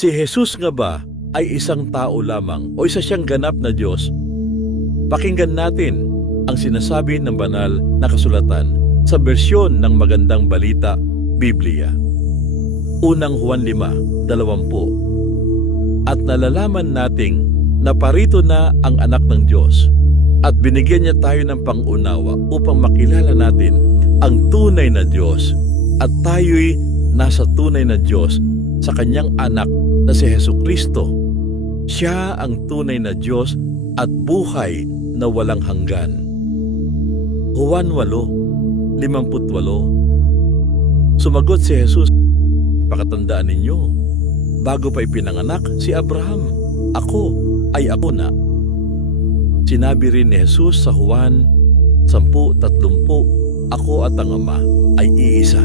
Si Jesus nga ba ay isang tao lamang o isa siyang ganap na Diyos? Pakinggan natin ang sinasabi ng banal na kasulatan sa bersyon ng Magandang Balita, Biblia. Unang Juan 5:20. At nalalaman nating na parito na ang anak ng Diyos at binigyan niya tayo ng pangunawa upang makilala natin ang tunay na Diyos at tayo'y nasa tunay na Diyos sa kanyang anak na si Hesukristo. Siya ang tunay na Diyos at buhay na walang hanggan. Juan 8:58. Sumagot si Jesus, pakatandaan ninyo, bago pa ipinanganak si Abraham, ako ay ako na. Sinabi rin ni Jesus sa Juan 10:30, ako at ang Ama ay iisa.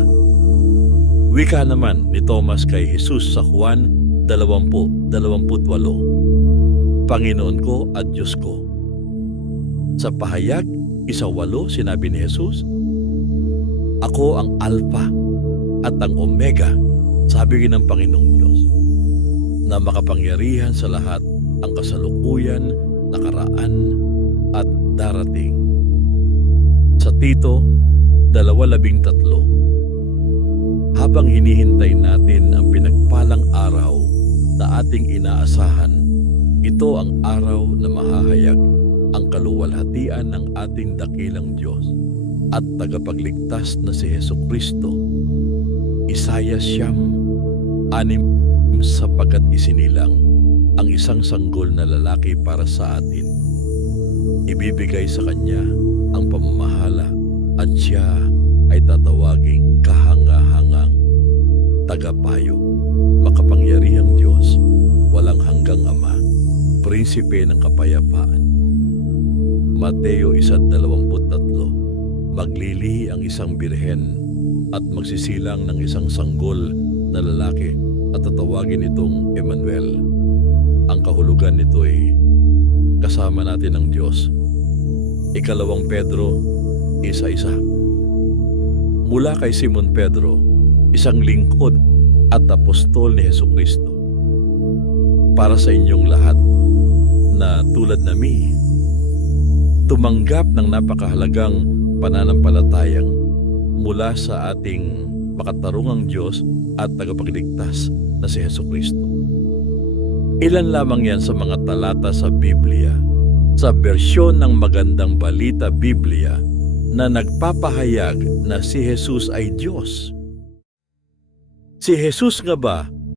Wika naman ni Thomas kay Jesus sa Juan 20:28, Panginoon ko at Diyos ko. Sa pahayag 1:8 sinabi ni Jesus, ako ang Alpha at ang Omega, sabi ng Panginoong Diyos, na makapangyarihan sa lahat ang kasalukuyan, nakaraan at darating. Sa Tito 2:13, habang hinihintay natin ang pinagpalang araw na ating inaasahan, ito ang araw na mahahayag ang kaluwalhatian ng ating dakilang Diyos at tagapagligtas na si Hesukristo. Isaya 6:6, sapagkat isinilang ang isang sanggol na lalaki para sa atin. Ibibigay sa kanya ang pamamahala at siya ay tatawaging kahanga-hangang tagapayo, makapangyarihang Diyos, walang hanggang Ama, prinsipe ng kapayapaan. Mateo 1:23, maglilihi ang isang birhen at magsisilang ng isang sanggol na lalaki at tatawagin itong Emmanuel. Ang kahulugan nito ay kasama natin ang Diyos. 2 Pedro 1:1. Mula kay Simon Pedro, isang lingkod at apostol ni Hesukristo. Para sa inyong lahat na tulad nami, tumanggap ng napakahalagang pananampalatayang mula sa ating makatarungang Diyos at tagapagligtas na si Hesukristo. Ilan lamang yan sa mga talata sa Biblia, sa bersyon ng Magandang Balita Biblia, na nagpapahayag na si Jesus ay Diyos. Si Jesus nga ba